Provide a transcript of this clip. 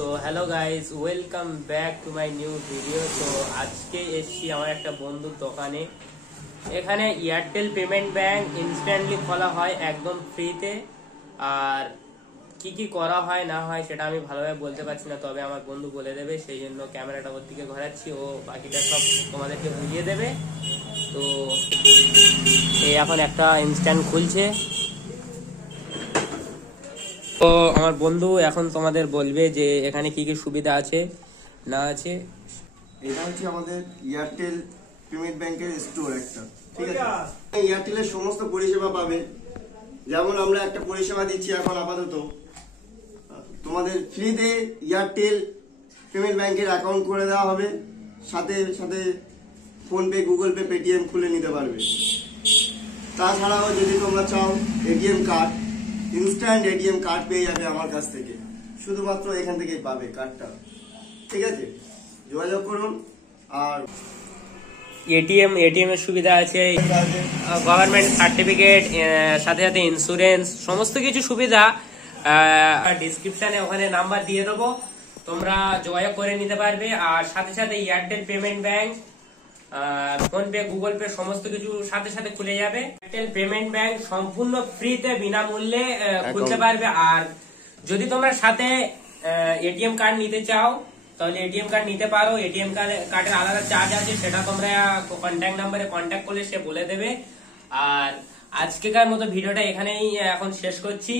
তো hello guys, welcome back to my new video. তো আজকে এসছি আমার একটা বন্ধুর দোকানে। এখানে এয়ারটেল পেমেন্ট ব্যাংক ইনস্ট্যান্টলি খোলা হয় একদম ফ্রিতে। আর কি কি করা হয় না হয় সেটা আমি ভালোভাবে বলতে পারছি না, তবে আমার বন্ধু বলে দেবে, সেই জন্য ক্যামেরাটা ওর দিকে ঘোরাচ্ছি, ও বাকিটা সব তোমাদেরকে বুঝিয়ে দেবে। তো এই এখন একটা ইনস্ট্যান্ট খুলছে। তো আমার বন্ধু এখন তোমাদের বলবে যে এখানে কি কি সুবিধা আছে না আছে। এটা হচ্ছে আমাদের এয়ারটেল পেমেন্ট ব্যাংকের স্টোর একটা, ঠিক আছে। এয়ারটেলের সমস্ত পরিষেবা পাবে। যেমন আমরা একটা পরিষেবা দিচ্ছি এখন আপাতত, তোমাদের ফ্রিতে এয়ারটেল পেমেন্ট ব্যাংকের অ্যাকাউন্ট করে দেওয়া হবে, সাথে সাথে ফোনপে, গুগল পে, পেটিএম খুলে নিতে পারবে। তাছাড়াও যদি তোমরা চাও ATM card, instant ATM card পেয়ে যাবে আমার কাছ থেকে, শুধুমাত্র এখান থেকেই পাবে কার্ডটা, ঠিক আছে। যোগাযোগ করুন। আর এটিএম এর সুবিধা আছে, গভর্নমেন্ট সার্টিফিকেট, সাথে সাথে ইন্স্যুরেন্স, সমস্ত কিছু সুবিধা ডিসক্রিপশনে ওখানে নাম্বার দিয়ে দেবো, তোমরা যোগাযোগ করে নিতে পারবে। আর সাথে সাথে Airtel payment bank, PhonePe, Google pay সমস্ত কিছু সাথে সাথে খুলে যাবে। এয়ারটেল পেমেন্ট ব্যাংক সম্পূর্ণ ফ্রিতে বিনামূল্যে খুলতে পারবে। আর যদি তোমরা সাথে এটিএম কার্ড নিতে চাও তাহলে এটিএম কার্ড নিতে পারো। এটিএম কার্ডের আলাদা চার্জ আছে, সেটা তোমরা কন্ট্যাক্ট নাম্বারে কন্ট্যাক্ট করলে সে বলে দেবে। আর আজকেকার মতো ভিডিওটা এখানেই এখন শেষ করছি।